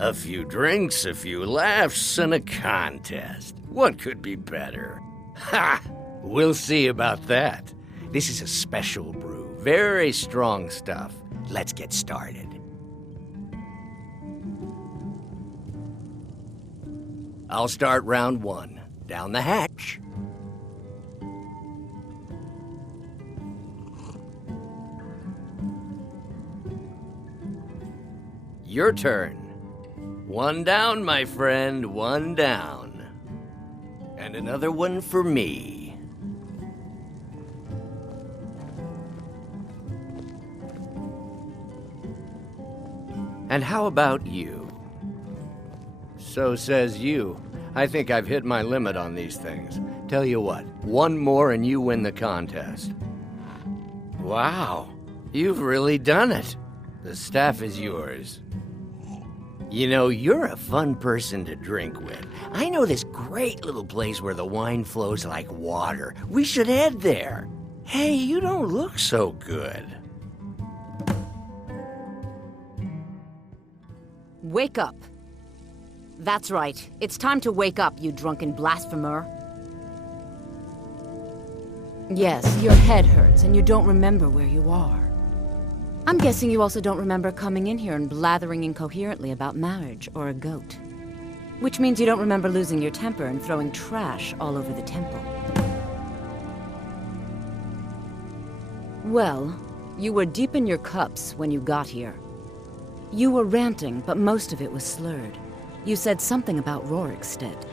A few drinks, a few laughs, and a contest. What could be better? Ha! We'll see about that. This is a special brew. Very strong stuff. Let's get started. I'll start round one. Down the hatch. Your turn. One down, my friend, one down. And another one for me. And how about you? So says you. I think I've hit my limit on these things. Tell you what, one more and you win the contest. Wow, you've really done it. The staff is yours. You know, you're a fun person to drink with. I know this great little place where the wine flows like water. We should head there. Hey, you don't look so good. Wake up. That's right. It's time to wake up, you drunken blasphemer. Yes, your head hurts and you don't remember where you are. I'm guessing you also don't remember coming in here and blathering incoherently about marriage or a goat. Which means you don't remember losing your temper and throwing trash all over the temple. Well, you were deep in your cups when you got here. You were ranting, but most of it was slurred. You said something about Rorikstead.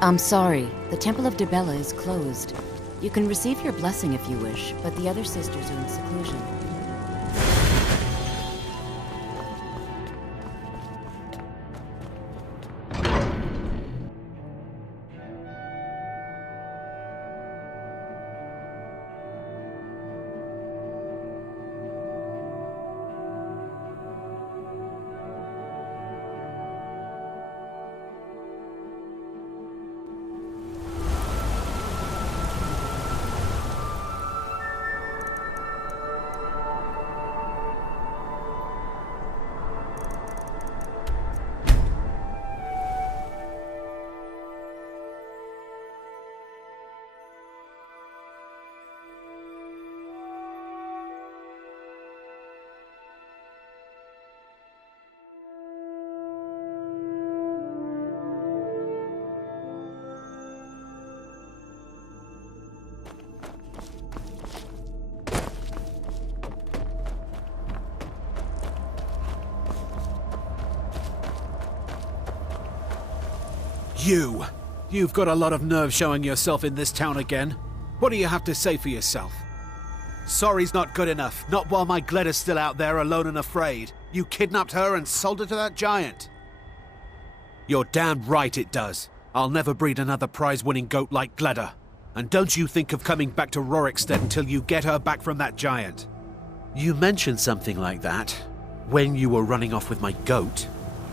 I'm sorry. The Temple of Dibella is closed. You can receive your blessing if you wish, but the other sisters are in seclusion. You've got a lot of nerve showing yourself in this town again. What do you have to say for yourself? Sorry's not good enough, not while my Gleda's still out there alone and afraid. You kidnapped her and sold her to that giant. You're damn right it does. I'll never breed another prize-winning goat like Gleda. And don't you think of coming back to Rorikstead until you get her back from that giant. You mentioned something like that when you were running off with my goat.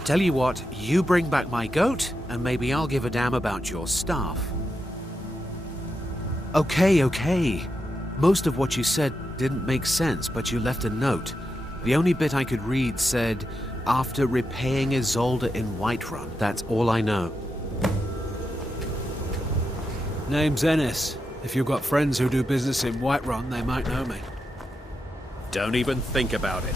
Tell you what, you bring back my goat, and maybe I'll give a damn about your staff. Okay. Most of what you said didn't make sense, but you left a note. The only bit I could read said, after repaying Isolde in Whiterun. That's all I know. Name's Ennis. If you've got friends who do business in Whiterun, they might know me. Don't even think about it.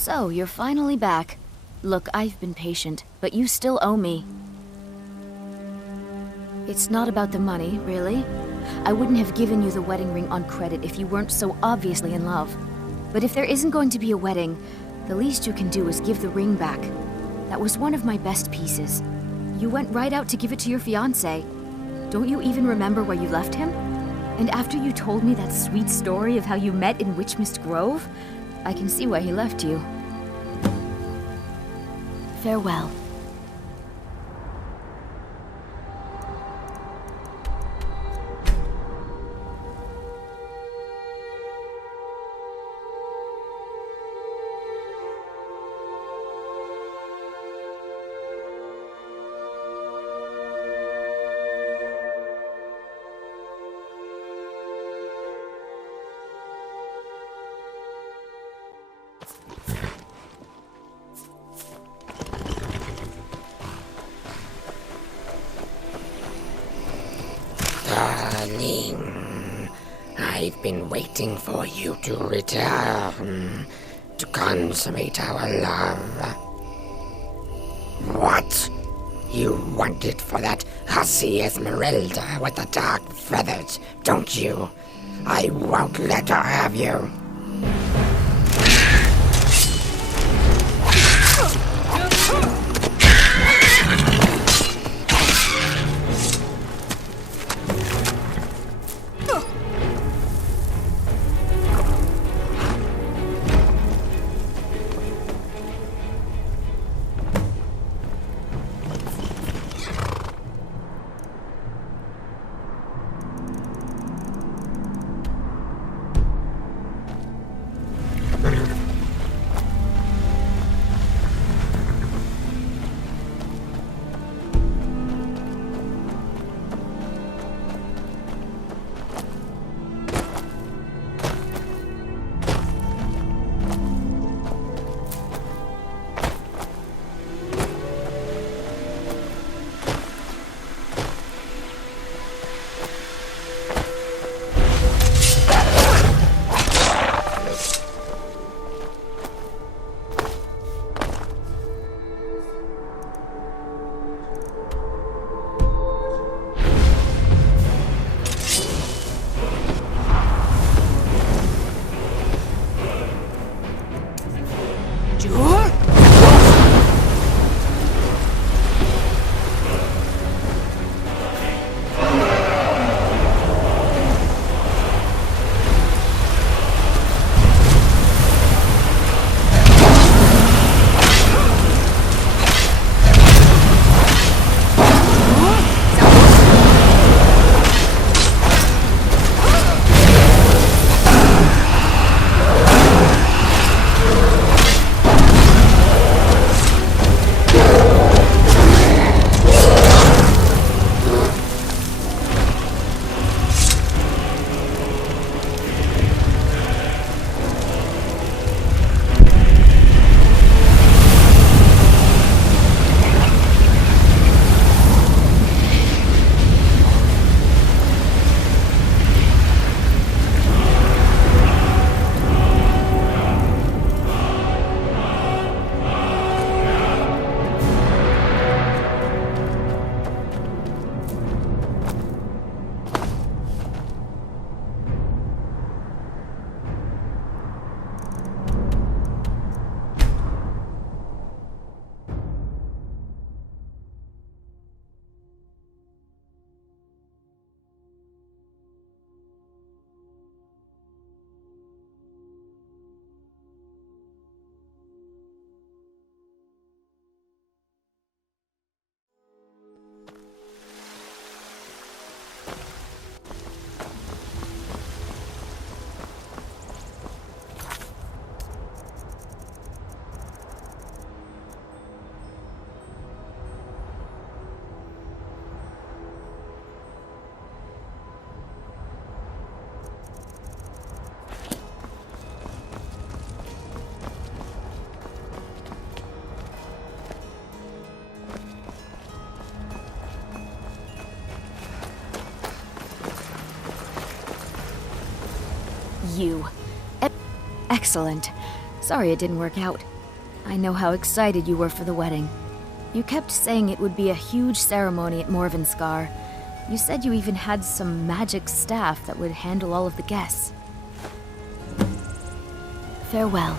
So, you're finally back. Look, I've been patient, but you still owe me. It's not about the money, really. I wouldn't have given you the wedding ring on credit if you weren't so obviously in love. But if there isn't going to be a wedding, the least you can do is give the ring back. That was one of my best pieces. You went right out to give it to your fiancé. Don't you even remember where you left him? And after you told me that sweet story of how you met in Witchmist Grove, I can see why he left you. Farewell. Darling, I've been waiting for you to return to consummate our love. What? You want it for that hussy Esmeralda with the dark feathers, don't you? I won't let her have you. You. Excellent. Sorry it didn't work out. I know how excited you were for the wedding. You kept saying it would be a huge ceremony at Morvenskar. You said you even had some magic staff that would handle all of the guests. Farewell.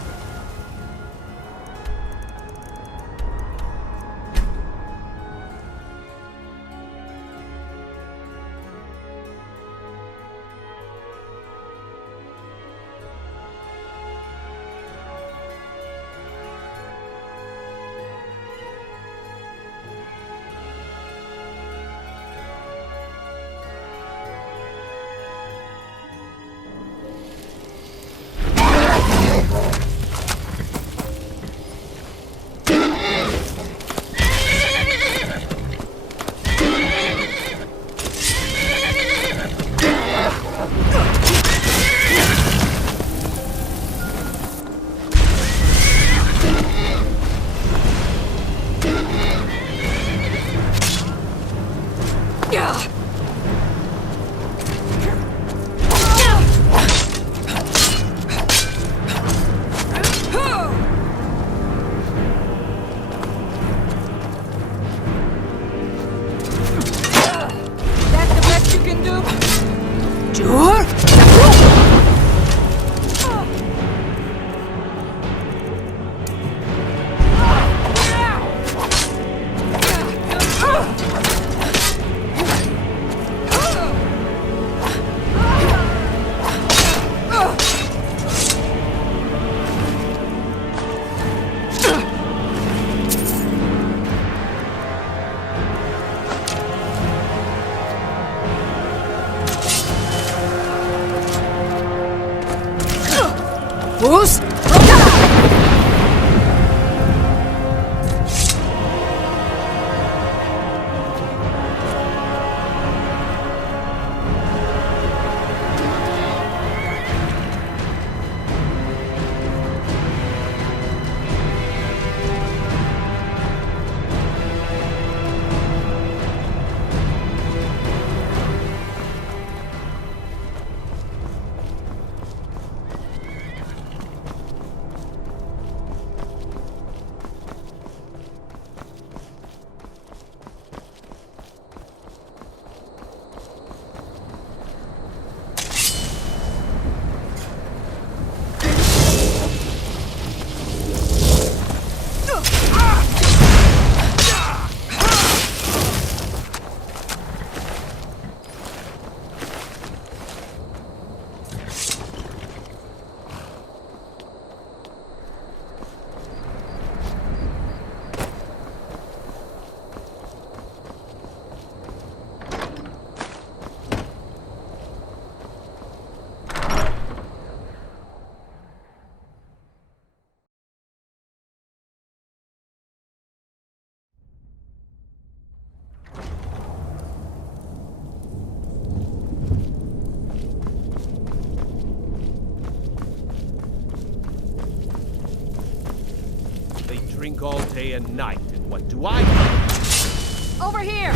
Drink all day and night, and what do I do? Over here!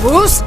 Who's?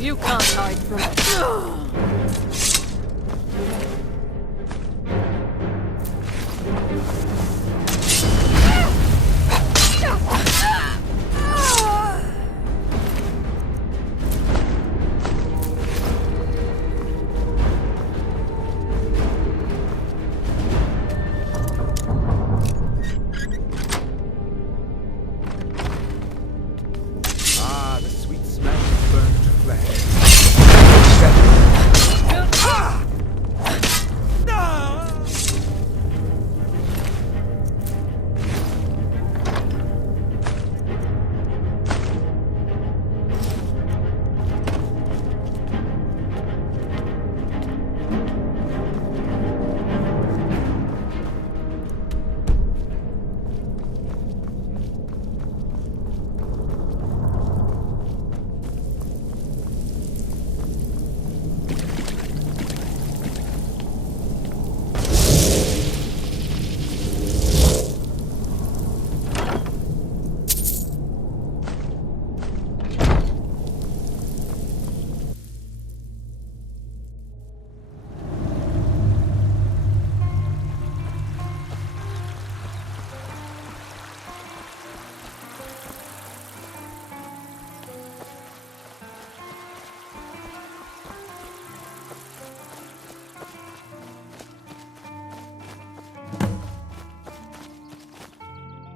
You can't hide from it. Ah, the sweet smell of burnt flesh.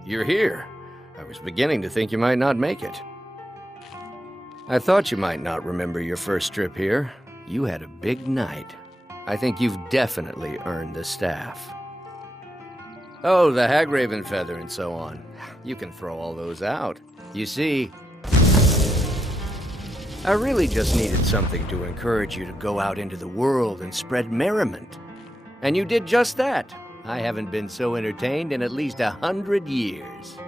You're here. I was beginning to think you might not make it. I thought you might not remember your first trip here. You had a big night. I think you've definitely earned the staff. Oh, the Hagraven feather and so on. You can throw all those out. You see, I really just needed something to encourage you to go out into the world and spread merriment. And you did just that. I haven't been so entertained in at least 100 years.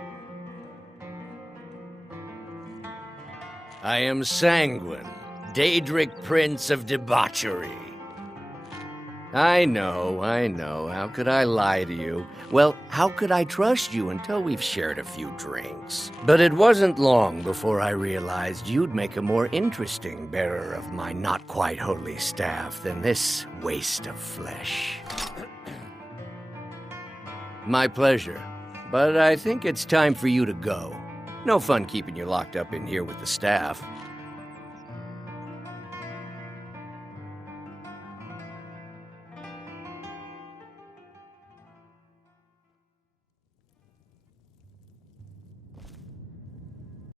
I am Sanguine, Daedric Prince of Debauchery. I know. How could I lie to you? Well, how could I trust you until we've shared a few drinks? But it wasn't long before I realized you'd make a more interesting bearer of my not-quite-holy staff than this waste of flesh. My pleasure, but I think it's time for you to go. No fun keeping you locked up in here with the staff.